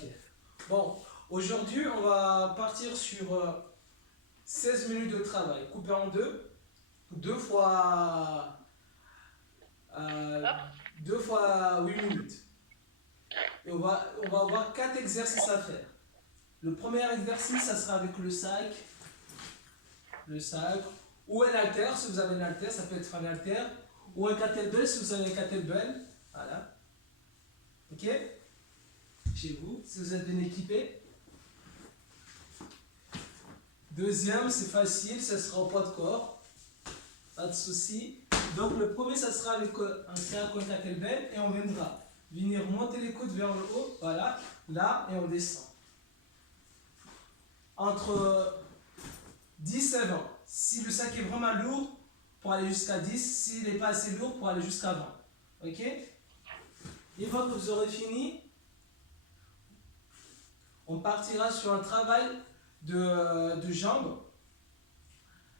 Ok. Bon, aujourd'hui, on va partir sur 16 minutes de travail, coupé en deux, deux fois, euh, deux fois 8 minutes. Et on va avoir 4 exercices à faire. Le premier exercice, ça sera avec le sac, ou un haltère, si vous avez un haltère, ça peut être un haltère, ou un kettlebell, si vous avez un kettlebell. Voilà. Ok? Chez vous, si vous êtes bien équipé. Deuxième, c'est facile, ça sera au poids de corps. Pas de souci. Donc le premier, ça sera avec un sac ou un kettlebell et on viendra venir monter les coudes vers le haut. Voilà, là, et on descend. Entre 10 et 20. Si le sac est vraiment lourd, pour aller jusqu'à 10. S'il n'est pas assez lourd, pour aller jusqu'à 20. Ok? Une fois que vous aurez fini, on partira sur un travail de jambes.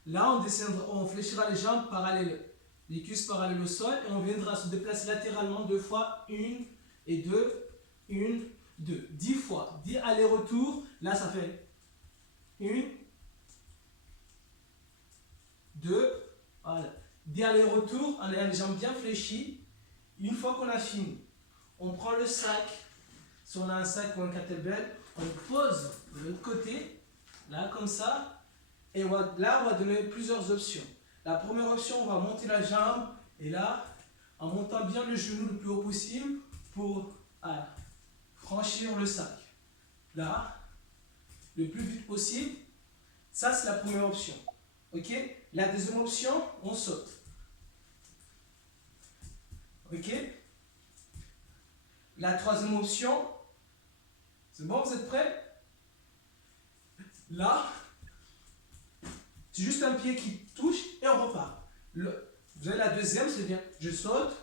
Là, on fléchira les jambes parallèles, les cuisses parallèles au sol, et on viendra se déplacer latéralement 2 fois, 1 et 2, 1, 2. 10 fois, 10 allers-retours. Là, ça fait 1, 2, voilà. 10 allers-retours, on a les jambes bien fléchies. Une fois qu'on a fini, on prend le sac. Si on a un sac ou un kettlebell, on le pose de l'autre côté, là, comme ça. Et là, on va donner plusieurs options. La première option, on va monter la jambe. Et là, en montant bien le genou le plus haut possible pour franchir le sac. Là, le plus vite possible. Ça, c'est la première option. Ok? La deuxième option, on saute. Ok? La troisième option, c'est bon, vous êtes prêts? Là, c'est juste un pied qui touche et on repart. Vous avez la deuxième, c'est bien. Je saute,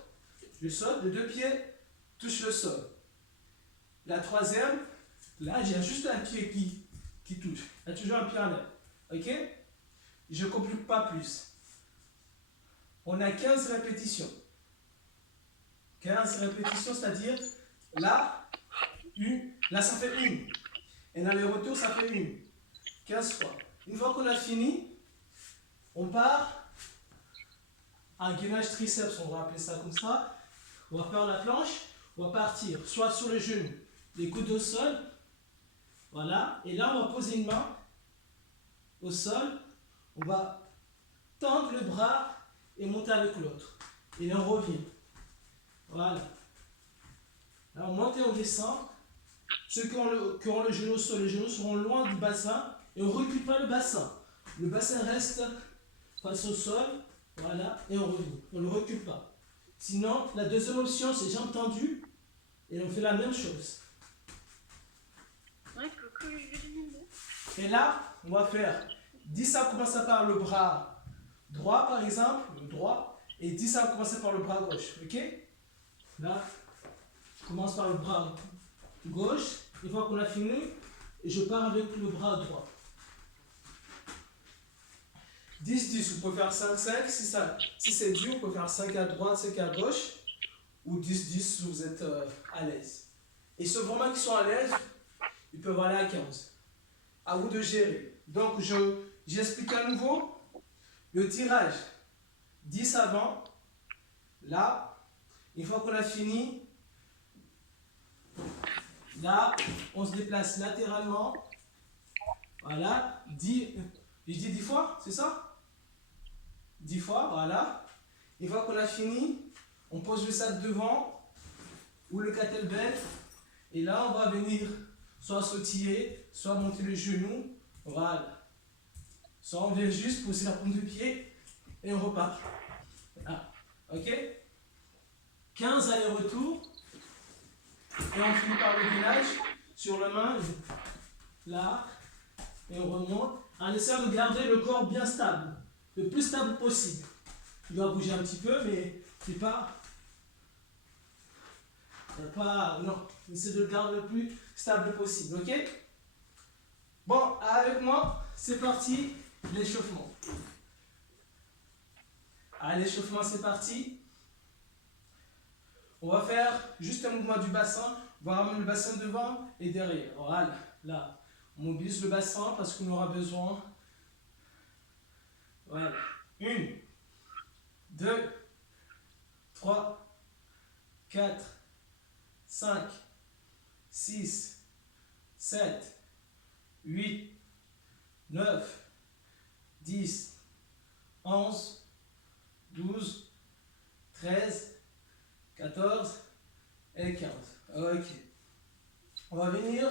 les deux pieds touchent le sol. La troisième, là, j'ai juste un pied qui touche. Il y a toujours un pied en l'air. Ok? Je ne complique pas plus. On a 15 répétitions. 15 répétitions, c'est-à-dire là, là, ça fait une. Et dans les retours, ça fait une. 15 fois. Une fois qu'on a fini, on part en gainage triceps, on va appeler ça comme ça. On va faire la planche, on va partir soit sur les genoux, les coudes au sol, voilà, et là on va poser une main au sol, on va tendre le bras et monter avec l'autre, et là on revient, voilà. Là on monte et on descend. Ceux qui ont le genou au sol, les genoux seront loin du bassin, et on ne recule pas le bassin. Le bassin reste face au sol, voilà, et on revient, on ne le recule pas. Sinon, la deuxième option, c'est jambes tendues, et on fait la même chose. Et là, on va faire 10 ça commence par le bras droit, par exemple, le droit, et 10 ça commence par le bras gauche, ok? Là, je commence par le bras gauche, une fois qu'on a fini, et je pars avec le bras droit. 10-10, vous pouvez faire 5-5, si c'est dur, vous pouvez faire 5 à droite, 5 à gauche, ou 10-10 si vous êtes à l'aise. Et ceux vraiment qui sont à l'aise, ils peuvent aller à 15. À vous de gérer. Donc, j'explique à nouveau le tirage. 10 avant, là, une fois qu'on a fini, là, on se déplace latéralement, voilà, je dis 10 fois, c'est ça? 10 fois, voilà. Une fois qu'on a fini, on pose le sac devant, ou le kettlebell, et là, on va venir soit sautiller, soit monter le genou, voilà. Soit on vient juste poser la pointe de pied, et on repart. Ah, ok? 15 allers-retours, et on finit par le gainage sur la main, là, et on remonte, en essayant de garder le corps bien stable, le plus stable possible. Il va bouger un petit peu, mais c'est pas... Non, essaie de le garder le plus stable possible, ok? Bon, avec moi, c'est parti, l'échauffement. Allez, l'échauffement, c'est parti. On va faire juste un mouvement du bassin. On va ramener le bassin devant et derrière. Voilà, là. On mobilise le bassin parce qu'on aura besoin. Voilà. 1, 2, 3, 4, 5, 6, 7, 8, 9, 10, 11, 12, 13, 14 et 15. Ok. On va venir.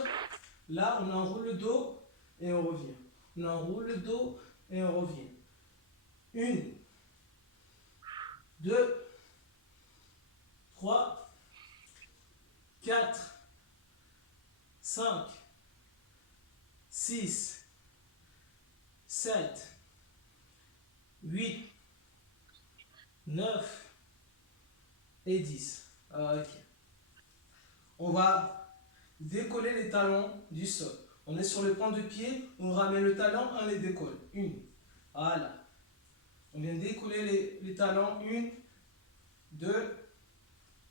Là, on enroule le dos et on revient. On enroule le dos et on revient. 1, 2, 3, 4, 5, 6, 7, 8, 9 et 10. Ok. On va décoller les talons du sol. On est sur le point de pied, on ramène le talon, on les décolle. 1. Voilà. On vient décoller les talons. 1, 2,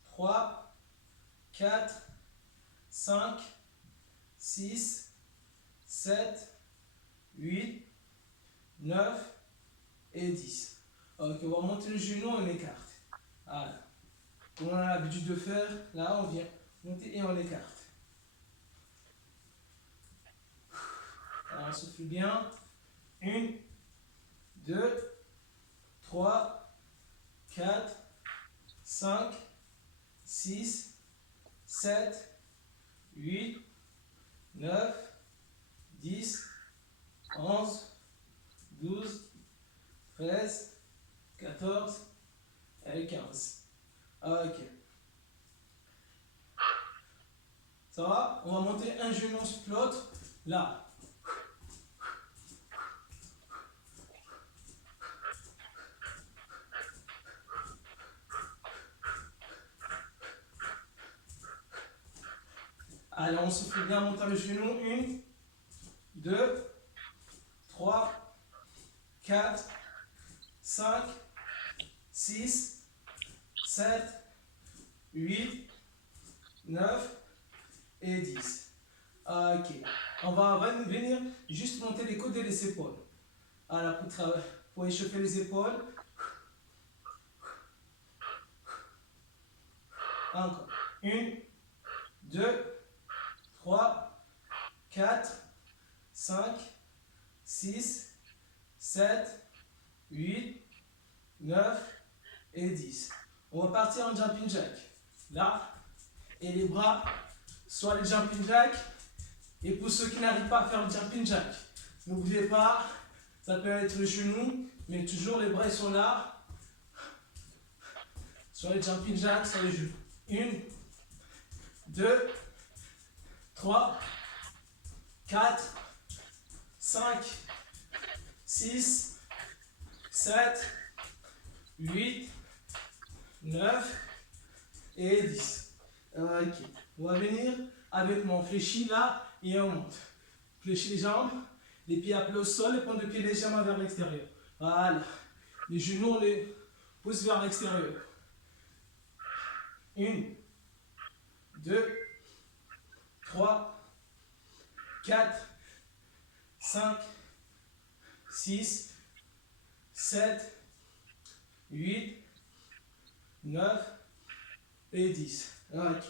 3, 4, 5, 6, 7, 8, 9 et 10. Ok, on va monter le genou, on écarte. Voilà. Comme on a l'habitude de faire, là on vient monter et on écarte. Alors, on souffle bien. 1, 2, 3, 4, 5, 6, 7, 8, 9, 10, 11, 12, 13, 14 et 15. Ok. Ça va? On va monter un genou sur l'autre. Là. Allez, on souffle bien, monter le genou. 1, 2, 3, 4, 5, 6, 7, 8, 9 et 10. Ok. On va venir juste monter les côtes et les épaules. Voilà, pour échauffer les épaules. Encore. 1, 2, 3, 4, 5, 6, 7, 8, 9 et 10. On va partir en jumping jack. Là. Et les bras, soit le jumping jack. Et pour ceux qui n'arrivent pas à faire le jumping jack, n'oubliez pas, ça peut être le genou, mais toujours les bras sont là. Sur les jumping jacks, sur les genoux. 1, 2, 3, 4, 5, 6, 7, 8, 9 et 10. Ok. On va venir avec mon fléchi là et on monte. Fléchis les jambes, les pieds appelés au sol, les pointes de pied légèrement vers l'extérieur. Voilà. Les genoux, on les pousse vers l'extérieur. 1, 2, 3, 4, 5, 6, 7, 8, 9 et 10. Ok.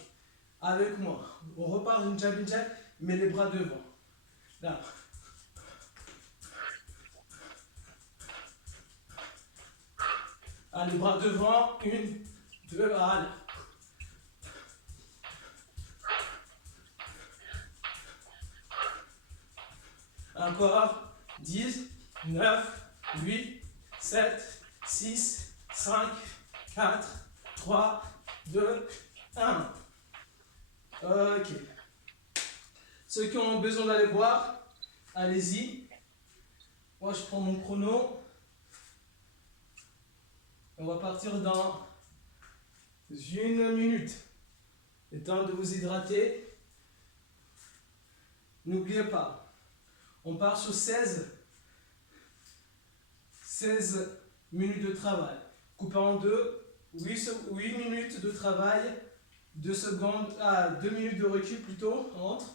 Avec moi. On repart une jumping jack, mais les bras devant. Là. Allez, les bras devant. 1, 2, allez. Encore. 10, 9, 8, 7, 6, 5, 4, 3, 2, 1. Ok. Ceux qui ont besoin d'aller boire, allez-y. Moi, je prends mon chrono. On va partir dans 1 minute. Le temps de vous hydrater. N'oubliez pas, on part sur 16 minutes de travail. Coupé en deux, 8 minutes de travail, 2 secondes, 2 minutes de recul plutôt, entre,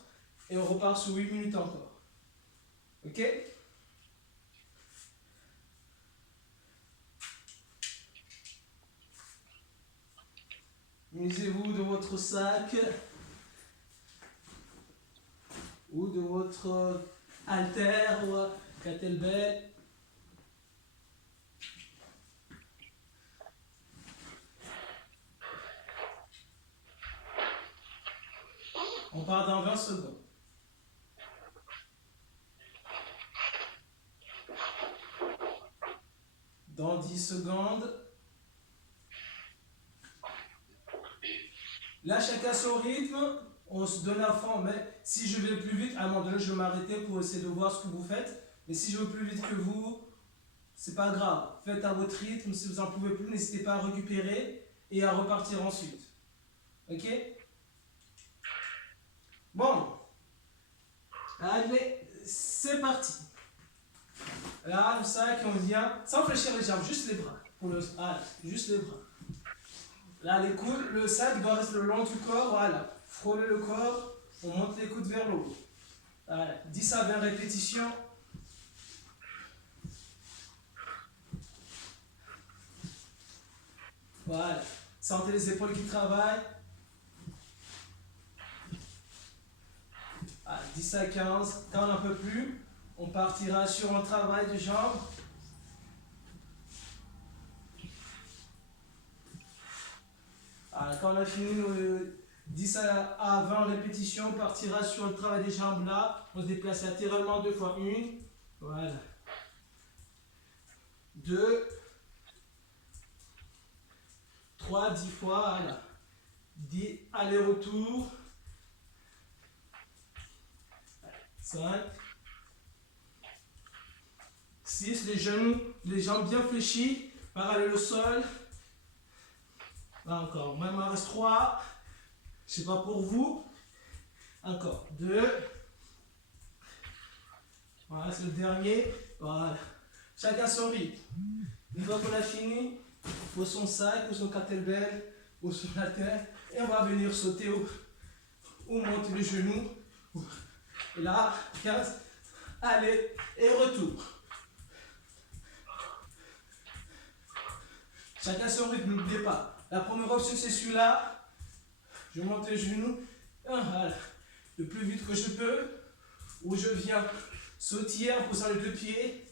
et on repart sur 8 minutes encore. Ok? Musez-vous de votre sac ou de votre haltère ou kettlebell. On part dans 20 secondes. Dans 10 secondes. Là, chacun son rythme. On se donne à fond. Mais si je vais plus vite, à un moment donné, je vais m'arrêter pour essayer de voir ce que vous faites. Mais si je vais plus vite que vous, c'est pas grave. Faites à votre rythme. Si vous en pouvez plus, n'hésitez pas à récupérer et à repartir ensuite. Ok? Bon. Allez, c'est parti. Là, le sac, on vient, sans fléchir les jambes, juste les bras. Juste les bras. Là, les coudes, le sac doit rester le long du corps, voilà. Frôler le corps, on monte les coudes vers le haut. Voilà. 10 à 20 répétitions. Voilà. Sentez les épaules qui travaillent. 10 à 15. Quand on n'en peut plus, on partira sur un travail de jambes. Quand on a fini nos 10 à 20 répétitions, on partira sur le travail des jambes là. On se déplace latéralement 2 fois 1. Voilà. 2. 3, 10 fois. Voilà. 10 allers-retours. 5. 6. Les genoux, les jambes bien fléchies. Parallèle au sol. Là encore. Même il reste 3. Je sais pas pour vous. Encore. 2. Voilà, c'est le dernier. Voilà. Chacun son rythme. Une fois qu'on a fini, il faut son sac ou son kettlebell ou son haltère. Et on va venir sauter ou monter les genoux. Et là, 15. Allez, et retour. Chacun son rythme, n'oubliez pas. La première option, c'est celui-là. Je monte les genoux. Voilà. Le plus vite que je peux. Ou je viens sautiller en posant les 2 pieds.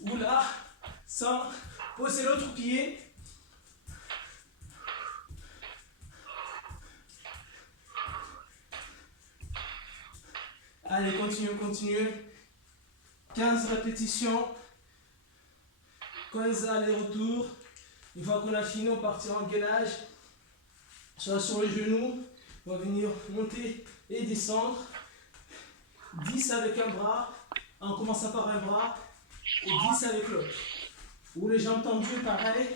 Ou là, sans poser l'autre pied. Allez, continuez. 15 répétitions. 15 allers-retours. Une fois qu'on a fini, on partira en gainage. Soit sur les genoux. On va venir monter et descendre. 10 avec un bras. En commençant par un bras. Et 10 avec l'autre. Ou les jambes tendues, pareil.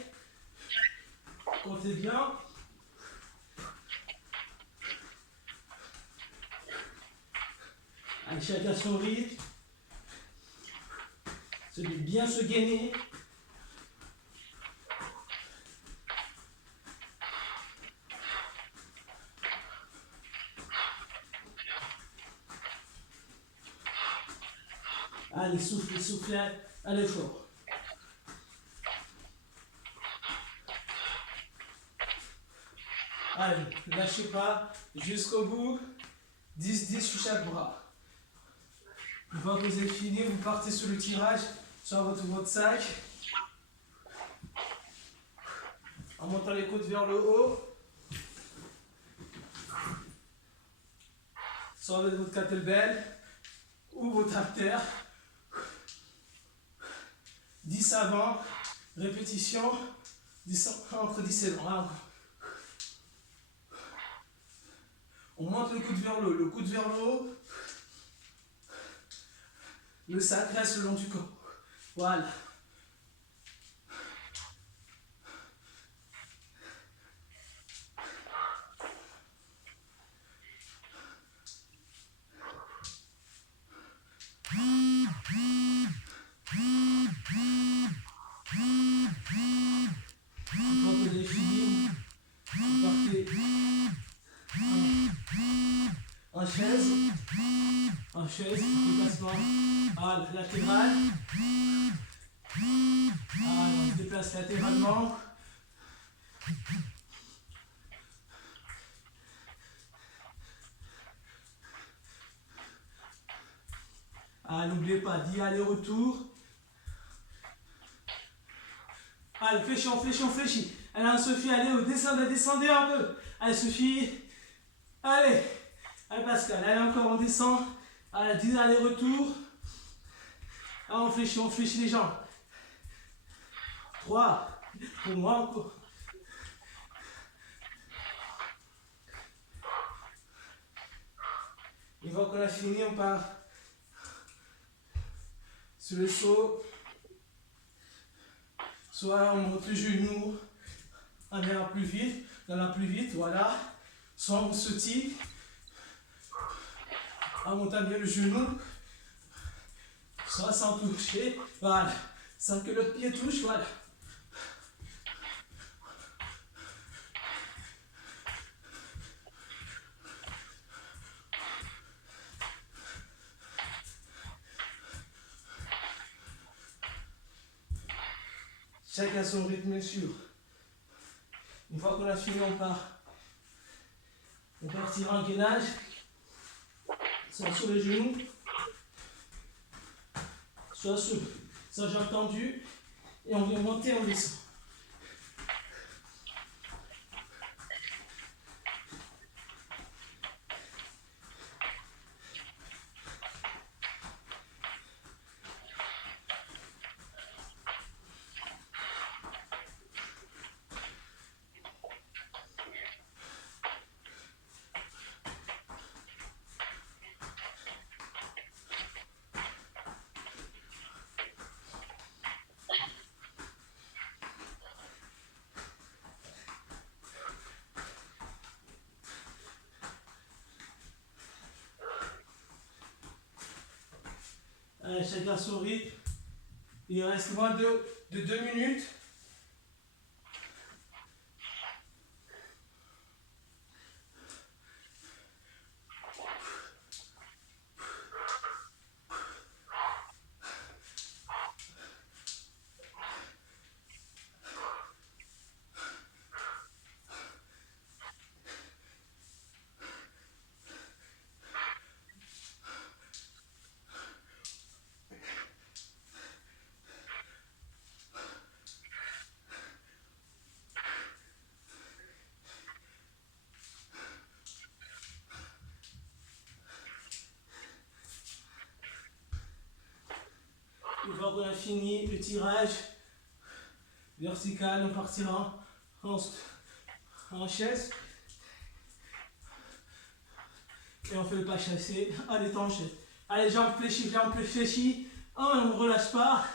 Comptez bien. Allez, chacun son rythme. C'est de bien se gainer. Allez, soufflez, allez fort. Allez, lâchez pas, jusqu'au bout. 10 sur chaque bras. Une fois que vous avez fini, vous partez sur le tirage, sur votre sac. En montant les côtes vers le haut. Soit avec votre kettlebell ou votre haltère. 10 à 20 répétitions, entre 10 et 20. On monte le coude vers le haut, le coude vers le haut. Le sac reste le long du corps. Voilà. Quand vous avez fini, vous partez chaise, déplacement latéral. On se déplace latéralement. N'oubliez pas, 10 allers-retour. Allez, fléchis, on fléchit. Allez, Sophie, allez, descendez un peu. Allez, Sophie. Allez, Pascal, allez, encore, on descend. Allez, 10 allers-retour. On fléchit les jambes. 3. Pour moi, encore. Une fois qu'on a fini, on part sur le saut. Soit on monte le genou en allant plus vite, voilà. Soit on sautille en montant bien le genou, soit sans toucher, voilà. Sans que l'autre pied touche, voilà. Chacun son rythme sûr. Une fois qu'on a fini, on part. On partira en gainage, soit sur les genoux, soit jambes tendues, et on vient monter, on descend. Allez, chacun son rythme. Il reste moins de 2 minutes. Une fois qu'on a fini le tirage vertical, on partira en chaise. Et on fait le pas chassé. Allez, t'en chaise. Allez, jambes fléchies. Oh, on ne relâche pas.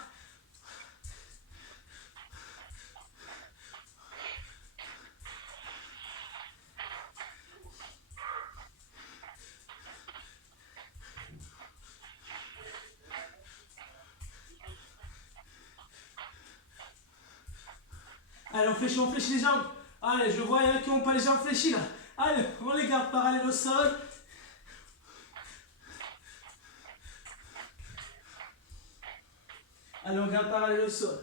Allez, on fléchit les jambes. Allez, je vois, il y en a qui n'ont pas les jambes fléchies là. Allez, on les garde parallèles au sol. Allez, on garde parallèle au sol.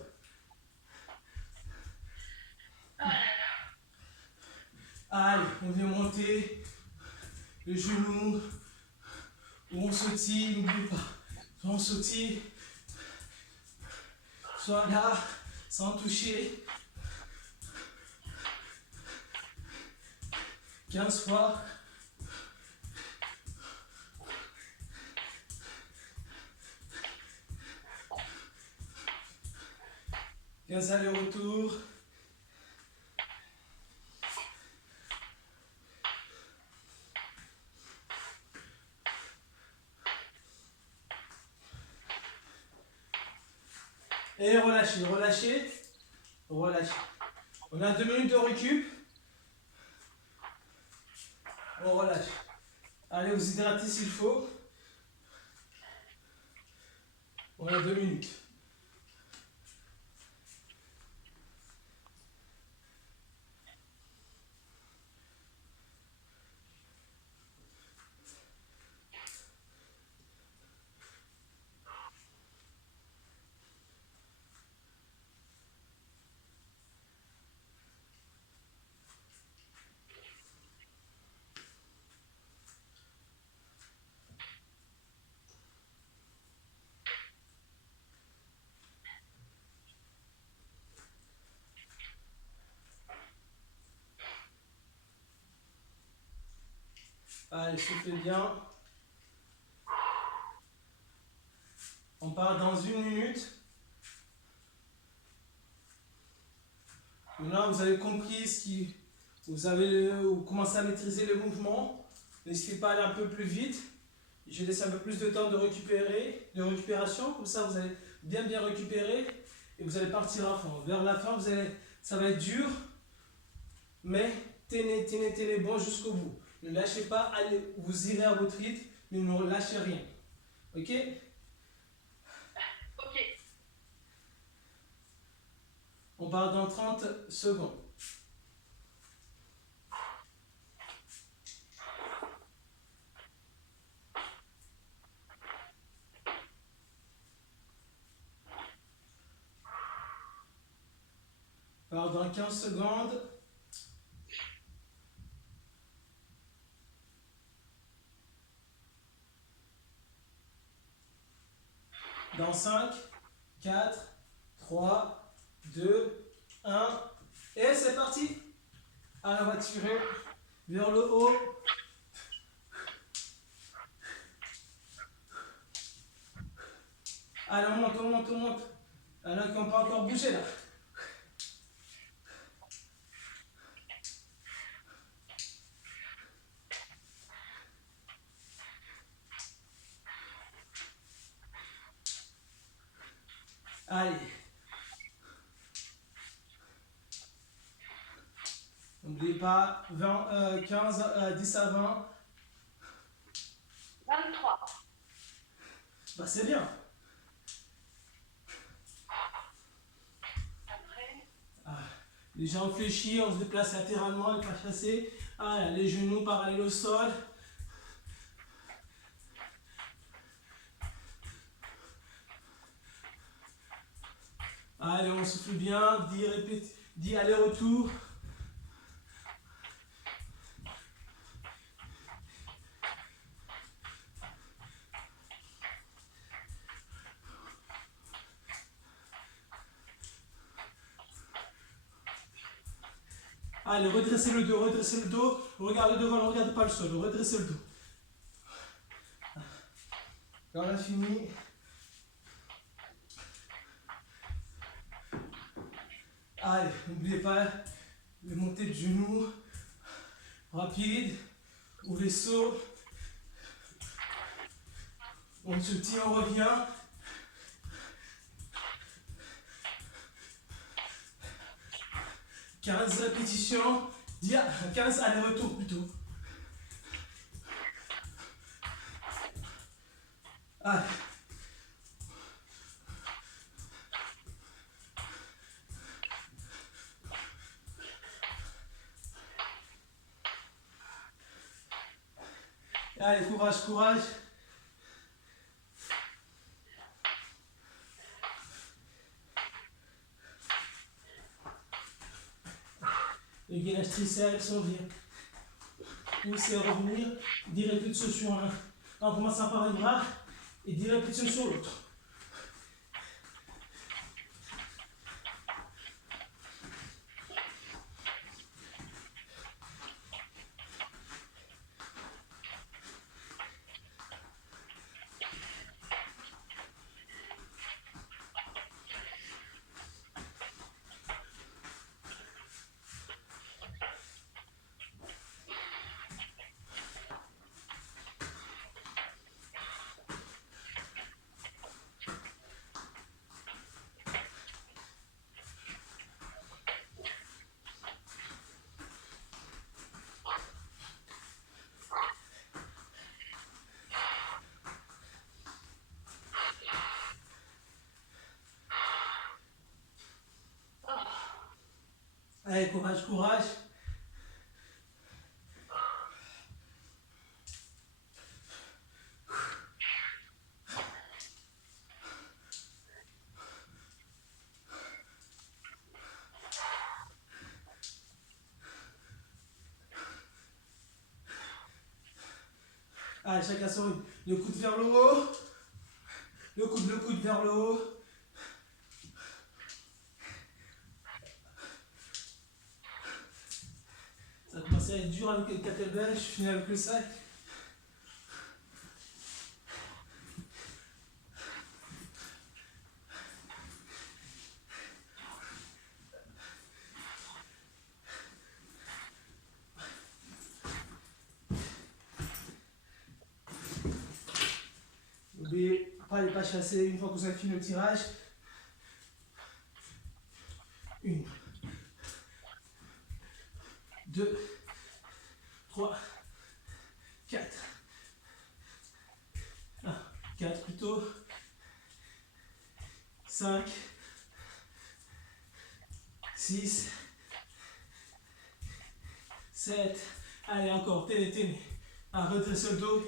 Allez, on vient monter le genou. Ou on sautille, n'oublie pas. Soit on sautille, soit là, sans toucher. 15 fois. Allers-retour. Et relâchez. On a 2 minutes de récup. On relâche. Allez, vous hydratez s'il faut. On a 2 minutes. Allez, soufflez bien. On part dans 1 minute. Maintenant, vous avez compris vous commencez à maîtriser le mouvement. N'hésitez pas à aller un peu plus vite. Je vais laisser un peu plus de temps de récupération. Comme ça, vous allez bien récupérer et vous allez partir à fond. Vers la fin, ça va être dur, mais tenez bon jusqu'au bout. Ne lâchez pas, allez, vous irez à votre rythme, mais ne lâchez rien. Ok? Ok. On part dans 30 secondes. On part dans 15 secondes. Dans 5, 4, 3, 2, 1. Et c'est parti. Allez, on va tirer vers le haut. Allez, on monte. Alors qu'on peut encore bouger là. Allez. N'oubliez pas, 10 à 20. 23. Bah c'est bien. Après. Les jambes fléchies, on se déplace latéralement, les pas chassés. Allez, les genoux parallèles au sol. Allez, on souffle bien, 10 allers-retour. Allez, redressez le dos, regardez devant, ne regardez pas le sol, redressez le dos. Quand on a fini, allez, n'oubliez pas les montées de genoux, rapide, ou les sauts. On se tire, on revient. « 15 répétitions, 15 allers-retours plutôt. Allez. Allez, courage. Les gainages triceps, on vient. Poussez à revenir, 10 répétitions sur un. En commençant par un bras et 10 répétitions sur l'autre. Allez, courage. Allez, chacun son rythme. Le coude vers le haut. Le coude vers le haut. Ça commence à être dur avec le kettlebell, je finis avec le sac. N'oubliez pas de ne pas chasser une fois que vous avez fini le tirage. 1, 2, 3, 4. 4 plutôt. 5, 6, 7. Allez, encore. Tenez. Redressez le dos.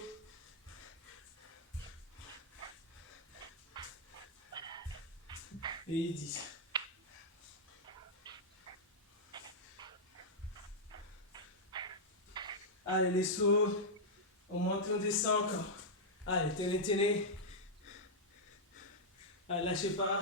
Et 10. Allez, les sauts. On monte, on descend encore. Allez, tenez. Allez, lâchez pas.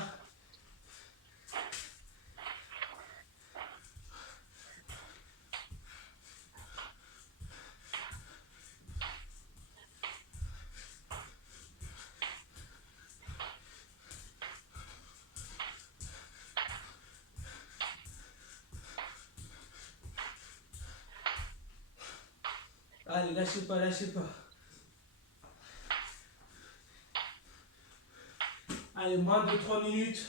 Allez, lâchez pas. Allez, moins de 3 minutes.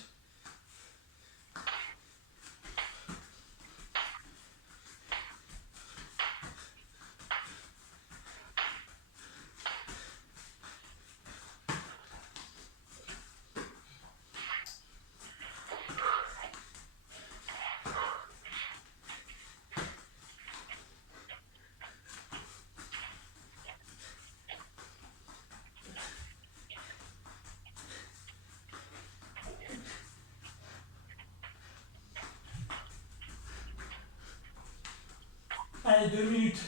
Allez, 2 minutes.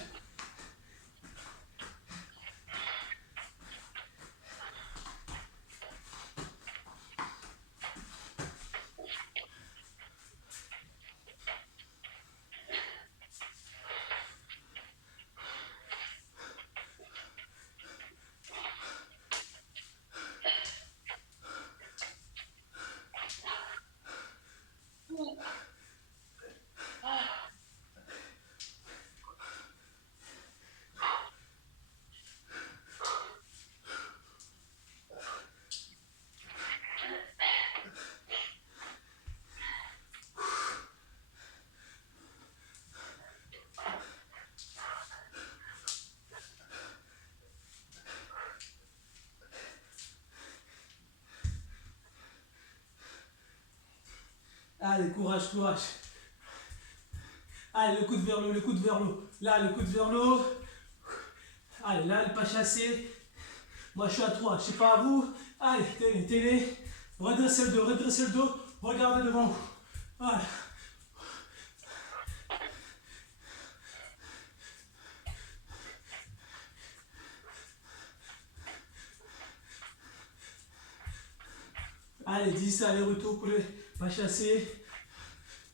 Allez, courage. Allez, le coude vers l'eau, Là, le coude vers l'eau. Allez, là, ne pas chasser. Moi, je suis à 3, je sais pas à vous. Allez, tenez. Redressez le dos. Regardez devant vous. Voilà. Allez, 10, allez, retour pour ne pas chasser.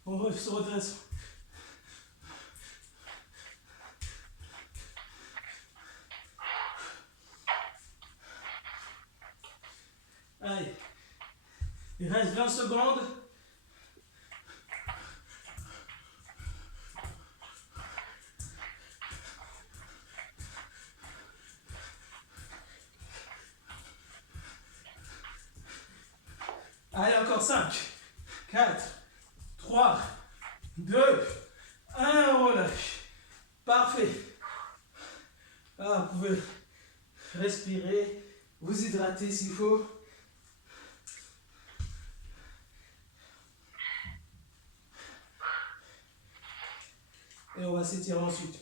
On se redresse. Allez. Il reste 20 secondes. Allez, encore 5, 4, 3, 2, 1, relâche. Parfait. Vous pouvez respirer, vous hydrater s'il faut. Et on va s'étirer ensuite.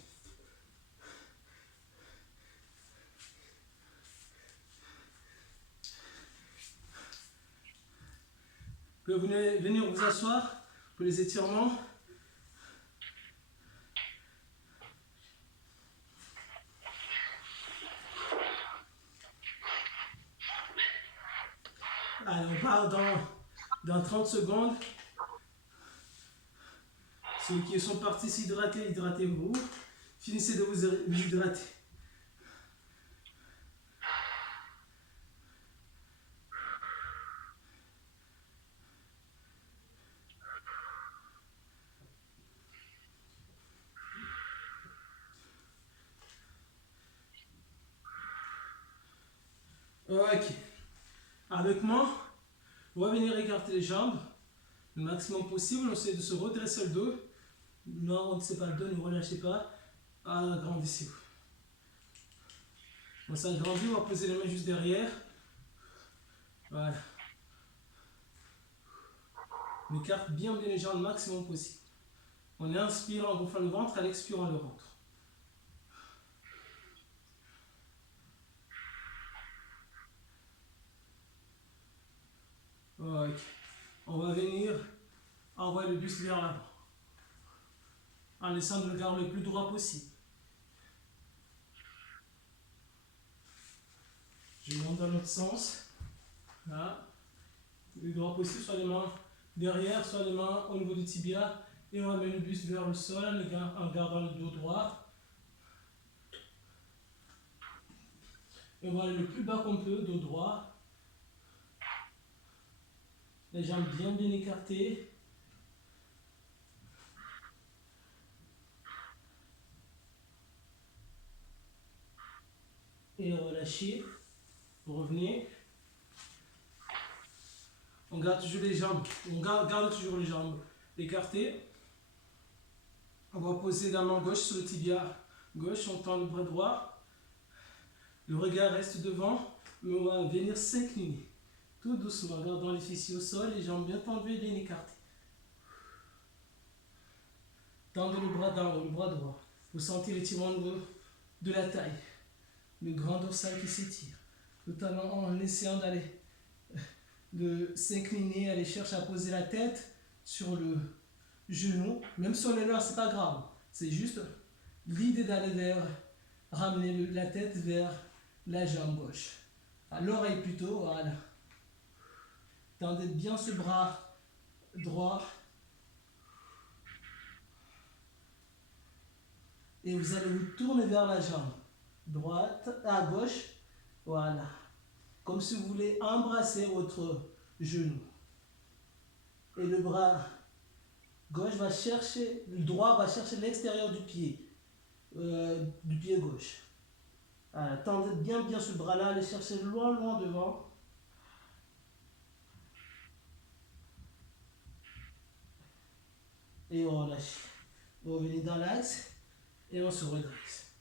Vous pouvez venir vous asseoir pour les étirements. Allez, on part dans 30 secondes. Ceux qui sont partis s'hydrater, hydratez-vous. Finissez de vous hydrater. Ok. Avec moi, on va venir écarter les jambes le maximum possible. On essaie de se redresser le dos. N'arrondissez pas le dos, ne relâchez pas. Agrandissez-vous. On s'agrandit, on va poser les mains juste derrière. Voilà. On écarte bien les jambes le maximum possible. On inspire en gonflant le ventre, à l'expire on le rentre. Ok. On va venir envoyer le buste vers l'avant. En laissant le garde le plus droit possible. Je monte dans l'autre sens. Là. Le plus droit possible, soit les mains derrière, soit les mains au niveau du tibia. Et on ramène le buste vers le sol en gardant le dos droit. Et on va aller le plus bas qu'on peut, dos droit. Les jambes bien écartées. Et relâchez. Revenez. On garde toujours les jambes. On garde toujours les jambes écartées. On va poser la main gauche sur le tibia gauche. On tend le bras droit. Le regard reste devant. Mais on va venir s'incliner. Tout doucement, gardant les fessiers au sol, les jambes bien tendues et bien écartées. Tendez le bras d'en haut, le bras droit. Vous sentez l'étirement au niveau de la taille. Le grand dorsal qui s'étire. Tout en essayant d'aller de s'incliner, aller chercher à poser la tête sur le genou. Même si on est là, c'est pas grave. C'est juste l'idée d'aller vers, ramener la tête vers la jambe gauche. À l'oreille plutôt, voilà. Tendez bien ce bras droit. Et vous allez vous tourner vers la jambe droite, à gauche, voilà. Comme si vous voulez embrasser votre genou. Et le bras gauche va chercher, le droit va chercher l'extérieur du pied gauche. Voilà. Tendez bien ce bras-là, allez chercher loin devant. Et on relâche. On revenez dans l'axe et on se redresse.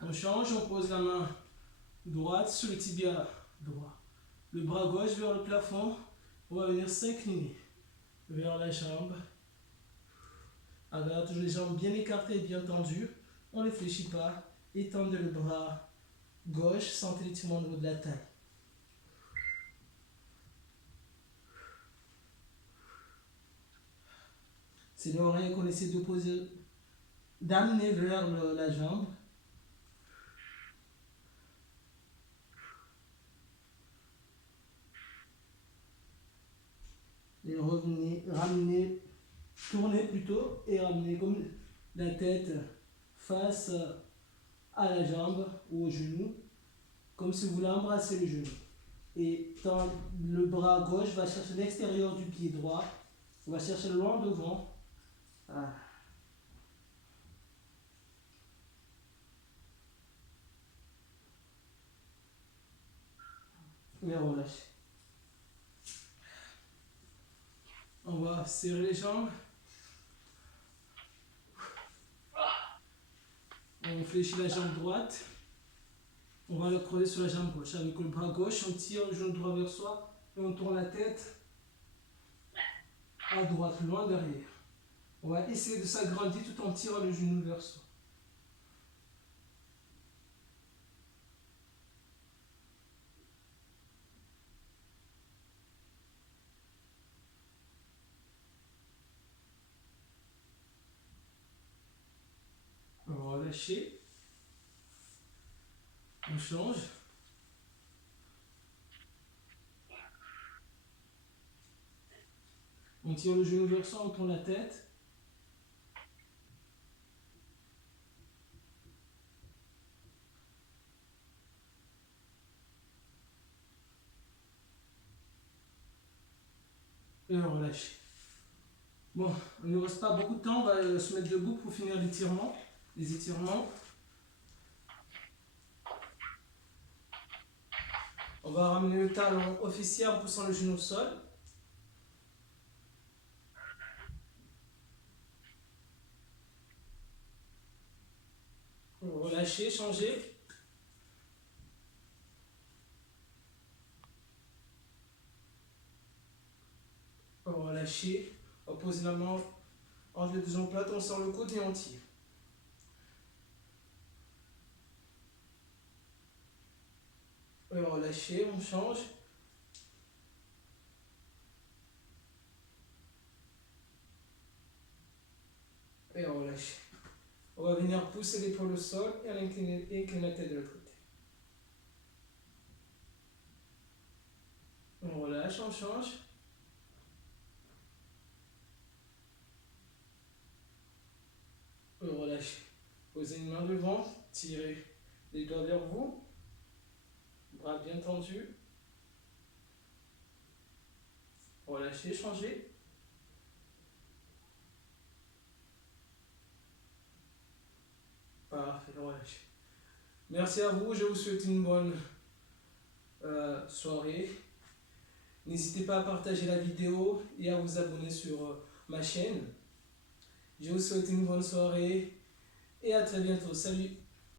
On change, on pose la main droite sur le tibia droit. Le bras gauche vers le plafond. On va venir s'incliner vers la jambe. Alors, toujours les jambes bien écartées et bien tendues. On ne fléchit pas. Étendez le bras gauche. Sentez l'étirement au niveau de la taille. C'est l'oreille qu'on essaie de poser, d'amener vers la jambe. Et revenez, ramenez, tournez plutôt et ramenez comme la tête face à la jambe ou au genou, comme si vous voulez embrasser le genou. Et le bras gauche va chercher l'extérieur du pied droit, on va chercher loin devant. Ah. Et relâchez. On va serrer les jambes. On fléchit la jambe droite. On va le creuser sur la jambe gauche. Avec le bras gauche, on tire le genou droit vers soi et on tourne la tête à droite, loin derrière. On va essayer de s'agrandir tout en tirant le genou vers soi. On va relâcher. On change. On tire le genou vers soi, on tourne la tête. Et on relâche. Bon, il ne nous reste pas beaucoup de temps, on va se mettre debout pour finir l'étirement. Les étirements. On va ramener le talon au fessier en poussant le genou au sol. Relâchez, changez. Relâchez. On pose la main entre les deux omoplates, on sort le coude et on tire. Relâchez, on change. Et on relâche. On va venir pousser l'épaule au sol et incliner la tête de l'autre côté. On relâche, on change. On relâche. Posez une main devant, tirez les doigts vers vous. Bras bien tendus. Relâchez, changez. Parfait, relâchez. Merci à vous, je vous souhaite une bonne soirée. N'hésitez pas à partager la vidéo et à vous abonner sur ma chaîne. Je vous souhaite une bonne soirée et à très bientôt. Salut!